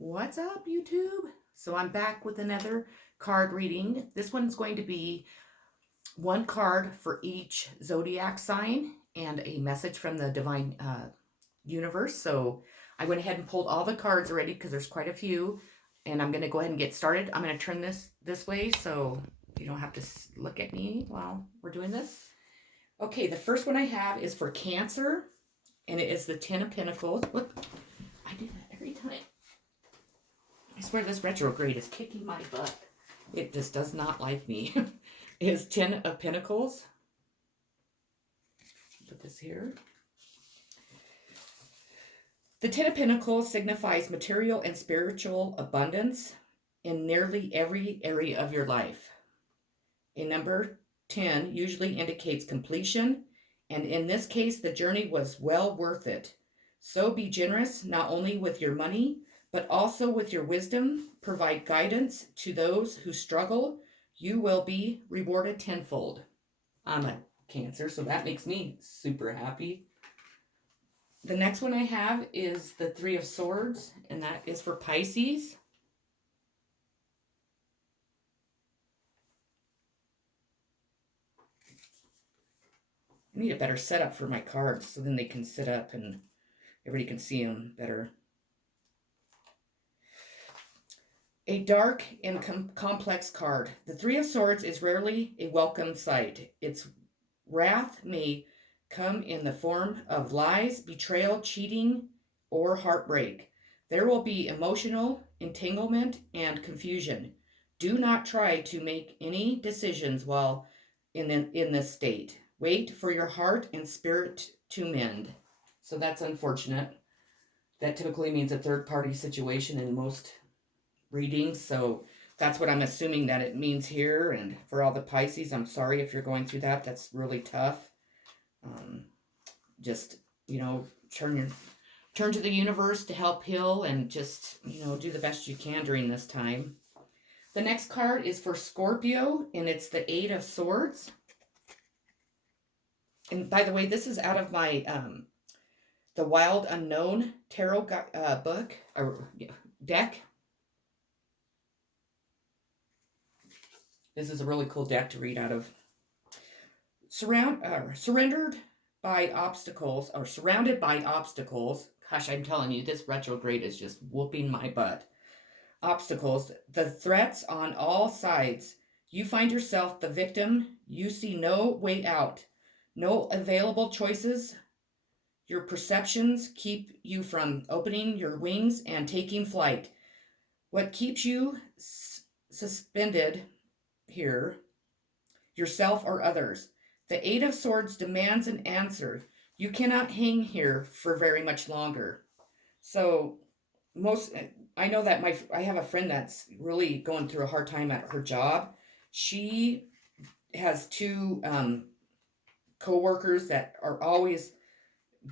What's up, YouTube? So I'm back with another card reading. This one's going to be one card for each zodiac sign and a message from the divine universe. So I went ahead and pulled all the cards already because there's quite a few, and I'm going to go ahead and get started. I'm going to turn this way so you don't have to look at me while we're doing this. Okay, the first one I have is for Cancer, and it is the Ten of Pentacles. Look, I do that every time. I swear this retrograde is kicking my butt. It just does not like me. It is Ten of Pentacles. Put this here. The Ten of Pentacles signifies material and spiritual abundance in nearly every area of your life. A number 10 usually indicates completion, and in this case, the journey was well worth it. So be generous not only with your money, but also with your wisdom. Provide guidance to those who struggle. You will be rewarded tenfold. I'm a Cancer, so that makes me super happy. The next one I have is the Three of Swords, and that is for Pisces. I need a better setup for my cards so then they can sit up and everybody can see them better. A dark and complex card. The Three of Swords is rarely a welcome sight. Its wrath may come in the form of lies, betrayal, cheating, or heartbreak. There will be emotional entanglement and confusion. Do not try to make any decisions while in this state. Wait for your heart and spirit to mend. So that's unfortunate. That typically means a third-party situation in most readings, so that's what I'm assuming that it means here. And for all the Pisces, I'm sorry if you're going through that. That's really tough. Just, turn to the universe to help heal, and just, do the best you can during this time. The next card is for Scorpio, and it's the Eight of Swords. And by the way, this is out of my the Wild Unknown tarot book or deck. This is a really cool deck to read out of. Surrounded by obstacles. Gosh, I'm telling you, this retrograde is just whooping my butt. Obstacles, the threats on all sides. You find yourself the victim. You see no way out, no available choices. Your perceptions keep you from opening your wings and taking flight. What keeps you suspended here, yourself or others? The Eight of Swords demands an answer. You cannot hang here for very much longer. So I know that I have a friend that's really going through a hard time at her job. She has two co-workers that are always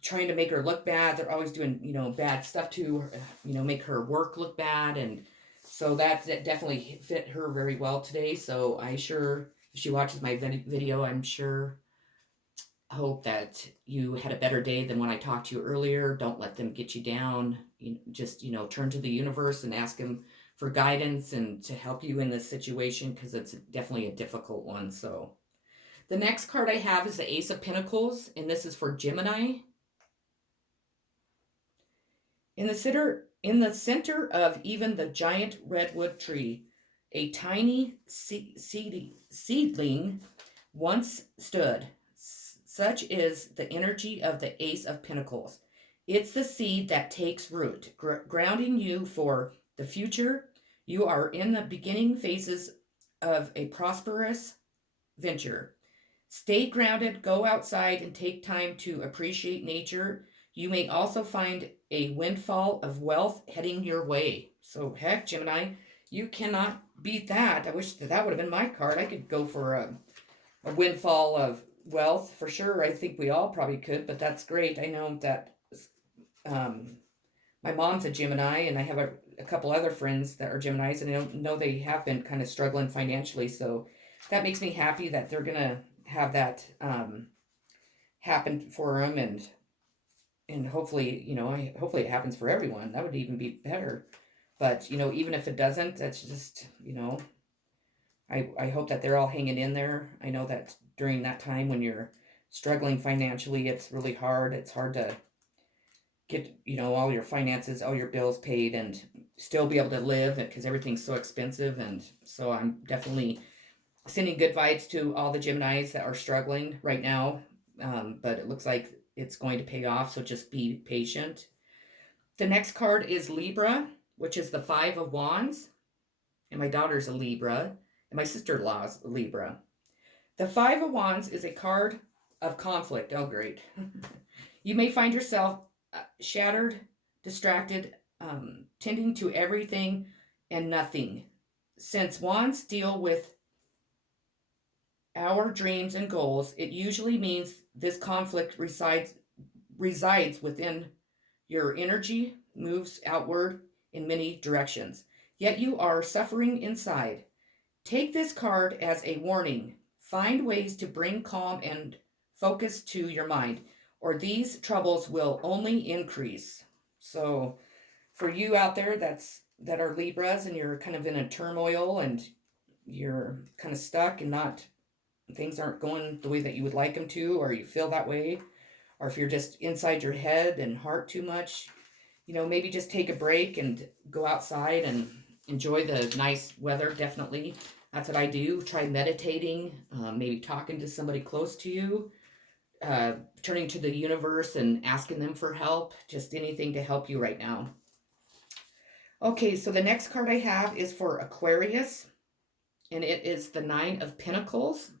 trying to make her look bad. They're always doing, bad stuff to her, make her work look bad. And so that definitely fit her very well today. So if she watches my video, I'm sure, hope that you had a better day than when I talked to you earlier. Don't let them get you down. Just, turn to the universe and ask him for guidance and to help you in this situation, because it's definitely a difficult one. So the next card I have is the Ace of Pentacles, and this is for Gemini. In the center of even the giant redwood tree, a tiny seedling once stood. Such is the energy of the Ace of Pentacles. It's the seed that takes root, grounding you for the future. You are in the beginning phases of a prosperous venture. Stay grounded, go outside, and take time to appreciate nature. You may also find a windfall of wealth heading your way. So heck, Gemini, you cannot beat that. I wish that would have been my card. I could go for a windfall of wealth for sure. I think we all probably could, but that's great. I know that my mom's a Gemini, and I have a couple other friends that are Geminis, and I know they have been kind of struggling financially. So that makes me happy that they're going to have that happen for them, and hopefully, hopefully it happens for everyone. That would even be better. But, even if it doesn't, that's just, I hope that they're all hanging in there. I know that during that time when you're struggling financially, it's really hard. It's hard to get, all your finances, all your bills paid and still be able to live because everything's so expensive. And so I'm definitely sending good vibes to all the Geminis that are struggling right now. But it looks like it's going to pay off. So just be patient. The next card is Libra, which is the Five of Wands. And my daughter's a Libra. And my sister-in-law's a Libra. The Five of Wands is a card of conflict. Oh, great. You may find yourself shattered, distracted, tending to everything and nothing. Since wands deal with our dreams and goals, it usually means this conflict resides within your energy, moves outward in many directions. Yet you are suffering inside. Take this card as a warning. Find ways to bring calm and focus to your mind, or these troubles will only increase. So, for you out there that are Libras and you're kind of in a turmoil and you're kind of stuck and not things aren't going the way that you would like them to, or you feel that way, or if you're just inside your head and heart too much, maybe just take a break and go outside and enjoy the nice weather. Definitely. That's what I do. Try meditating, maybe talking to somebody close to you, turning to the universe and asking them for help. Just anything to help you right now. Okay, so the next card I have is for Aquarius, and it is the Nine of Pentacles.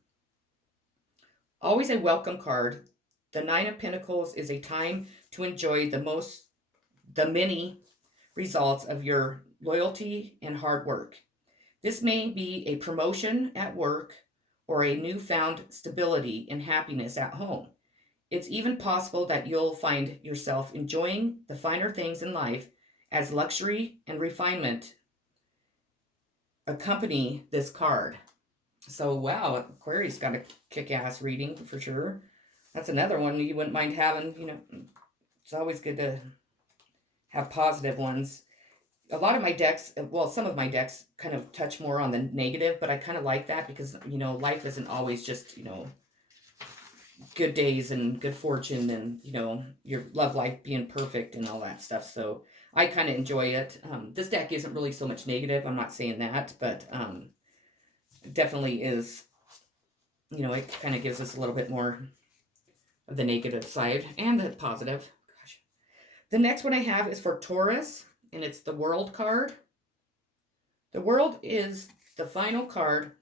Always a welcome card. The Nine of Pentacles is a time to enjoy the many results of your loyalty and hard work. This may be a promotion at work or a newfound stability and happiness at home. It's even possible that you'll find yourself enjoying the finer things in life as luxury and refinement accompany this card. So, wow, Aquarius got a kick-ass reading for sure. That's another one you wouldn't mind having. It's always good to have positive ones. A lot of my decks, well, some of my decks kind of touch more on the negative, but I kind of like that because, life isn't always just, good days and good fortune and, your love life being perfect and all that stuff. So I kind of enjoy it. This deck isn't really so much negative. I'm not saying that, but it definitely is, it kind of gives us a little bit more of the negative side and the positive. Gosh. The next one I have is for Taurus, and it's the World card. The World is the final card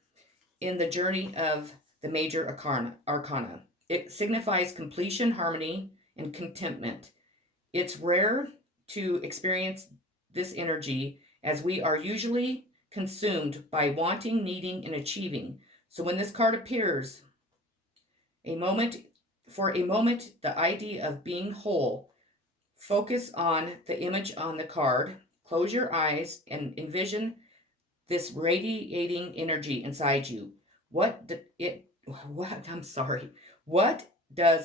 in the journey of the major arcana. It signifies completion, harmony, and contentment. It's rare to experience this energy as we are usually consumed by wanting, needing, and achieving. So when this card appears, for a moment, the idea of being whole. Focus on the image on the card, close your eyes, and envision this radiating energy inside you. What does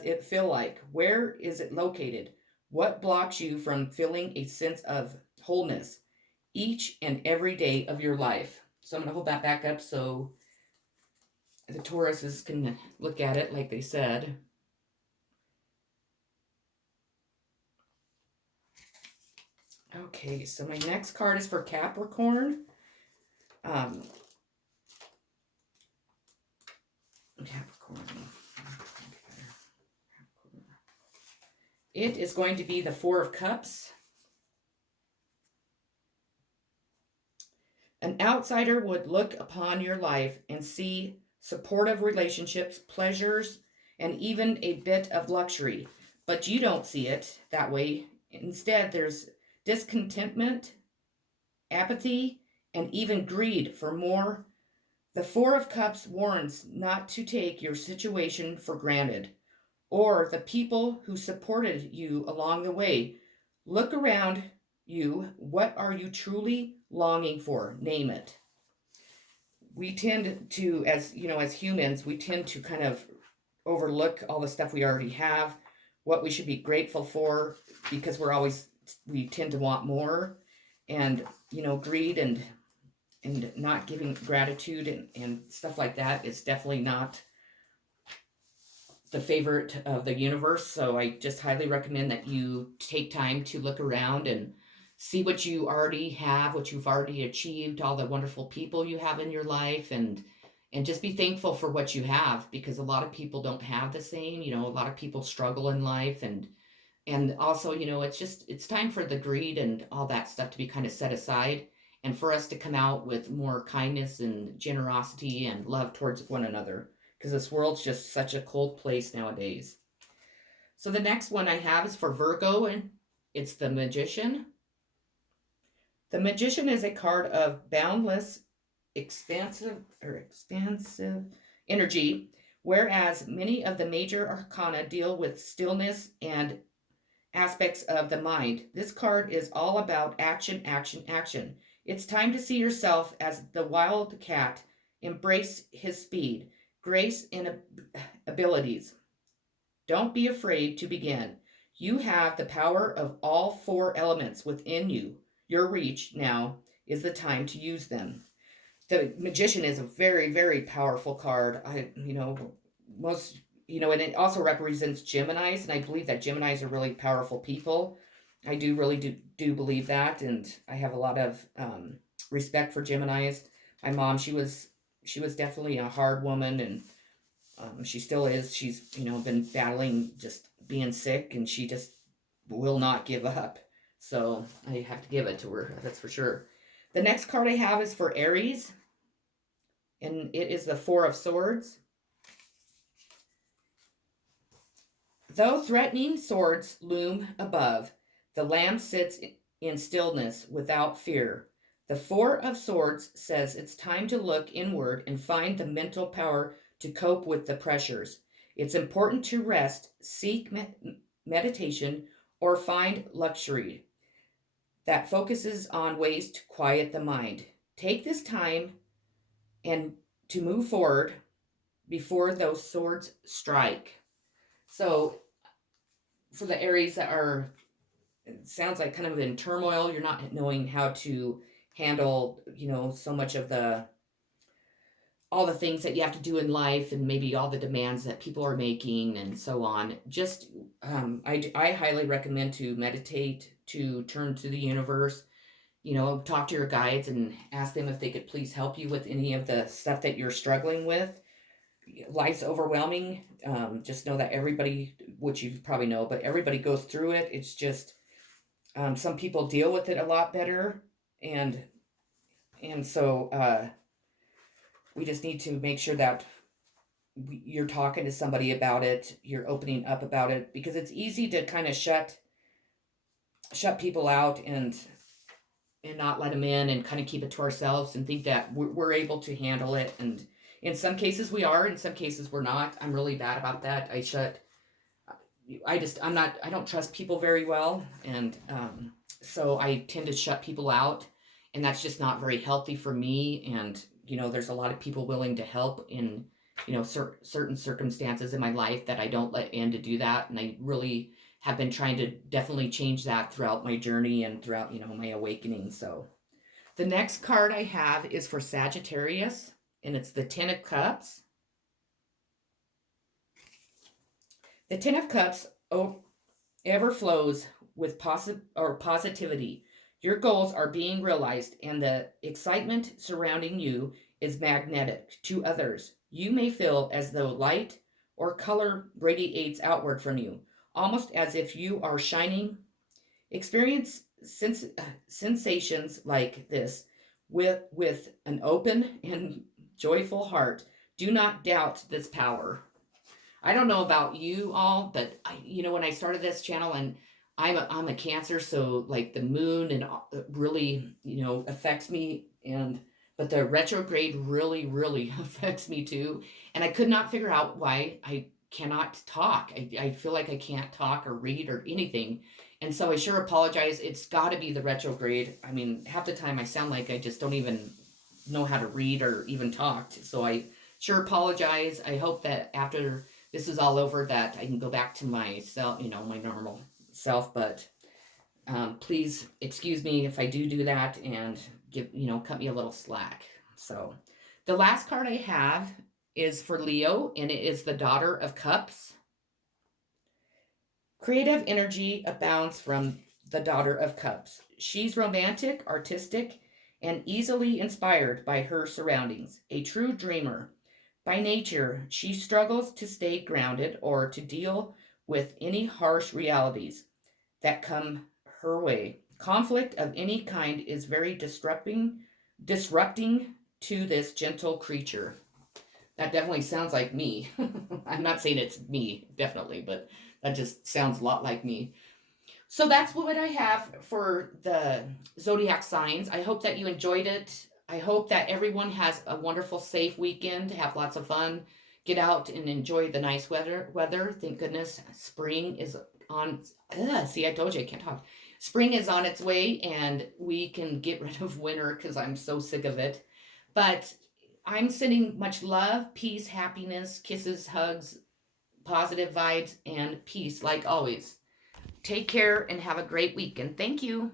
it feel like? Where is it located? What blocks you from feeling a sense of wholeness each and every day of your life? So I'm going to hold that back up so the Tauruses can look at it like they said. Okay, so my next card is for Capricorn. Capricorn. It is going to be the Four of Cups. An outsider would look upon your life and see supportive relationships, pleasures, and even a bit of luxury. But you don't see it that way. Instead, there's discontentment, apathy, and even greed for more. The Four of Cups warns not to take your situation for granted or the people who supported you along the way. Look around you. What are you truly longing for? Name it. We tend to, as humans, we tend to kind of overlook all the stuff we already have, what we should be grateful for, because we tend to want more. and greed and not giving gratitude and stuff like that is definitely not the favorite of the universe. So I just highly recommend that you take time to look around and see what you already have, what you've already achieved, all the wonderful people you have in your life, and just be thankful for what you have, because a lot of people don't have the same. A lot of people struggle in life, and also, it's time for the greed and all that stuff to be kind of set aside, and for us to come out with more kindness and generosity and love towards one another, because this world's just such a cold place nowadays. So the next one I have is for Virgo, and it's the Magician. The Magician is a card of boundless, expansive energy, whereas many of the major arcana deal with stillness and aspects of the mind. This card is all about action, action, action. It's time to see yourself as the wild cat, embrace his speed, grace, and abilities. Don't be afraid to begin. You have the power of all four elements within you. Your reach now is the time to use them. The Magician is a very, very powerful card. Most, and it also represents Geminis, and I believe that Geminis are really powerful people. I do really do believe that, and I have a lot of respect for Geminis. My mom, she was definitely a hard woman, and she still is. She's been battling just being sick, and she just will not give up. So I have to give it to her. That's for sure. The next card I have is for Aries, and it is the Four of Swords. Though threatening swords loom above, the Lamb sits in stillness without fear. The Four of Swords says it's time to look inward and find the mental power to cope with the pressures. It's important to rest, seek meditation, or find luxury that focuses on ways to quiet the mind. Take this time and to move forward before those swords strike. So for the Aries that are, it sounds like kind of in turmoil, you're not knowing how to handle, so much of all the things that you have to do in life, and maybe all the demands that people are making and so on. Just, I highly recommend to meditate, to turn to the universe, talk to your guides and ask them if they could please help you with any of the stuff that you're struggling with. Life's overwhelming. Just know that everybody, which you probably know, but everybody goes through it. It's just some people deal with it a lot better, and so we just need to make sure that you're talking to somebody about it. You're opening up about it, because it's easy to kind of shut people out and not let them in, and kind of keep it to ourselves and think that we're able to handle it. And in some cases we are, in some cases we're not. I'm really bad about that. I don't trust people very well. And so I tend to shut people out, and that's just not very healthy for me. And, there's a lot of people willing to help in, certain circumstances in my life that I don't let in to do that. And I really have been trying to definitely change that throughout my journey and throughout, my awakening. So the next card I have is for Sagittarius, and it's the Ten of Cups. The Ten of Cups ever flows with positivity. Your goals are being realized, and the excitement surrounding you is magnetic to others. You may feel as though light or color radiates outward from you, almost as if you are shining. Experience sensations like this with an open and joyful heart. Do not doubt this power. I don't know about you all, but when I started this channel, and I'm a Cancer, so like the moon and really affects me, but the retrograde really really affects me too, and I could not figure out why I cannot talk. I feel like I can't talk or read or anything, and so I sure apologize. It's got to be the retrograde. I mean, half the time I sound like I just don't even know how to read or even talk, so I sure apologize. I hope that after this is all over that I can go back to myself, my normal self. But Please excuse me if I do that and cut me a little slack. So, the last card I have is for Leo, and it is the Daughter of Cups. Creative energy abounds from the Daughter of Cups. She's romantic, artistic, and easily inspired by her surroundings. A true dreamer. By nature, she struggles to stay grounded or to deal with any harsh realities that come her way. Conflict of any kind is very disrupting to this gentle creature. That definitely sounds like me. I'm not saying it's me, definitely, but that just sounds a lot like me. So that's what I have for the zodiac signs. I hope that you enjoyed it. I hope that everyone has a wonderful, safe weekend, have lots of fun, get out and enjoy the nice weather. Thank goodness spring is on. See, I told you I can't talk. Spring is on its way, and we can get rid of winter because I'm so sick of it. But I'm sending much love, peace, happiness, kisses, hugs, positive vibes, and peace like always. Take care and have a great weekend. Thank you.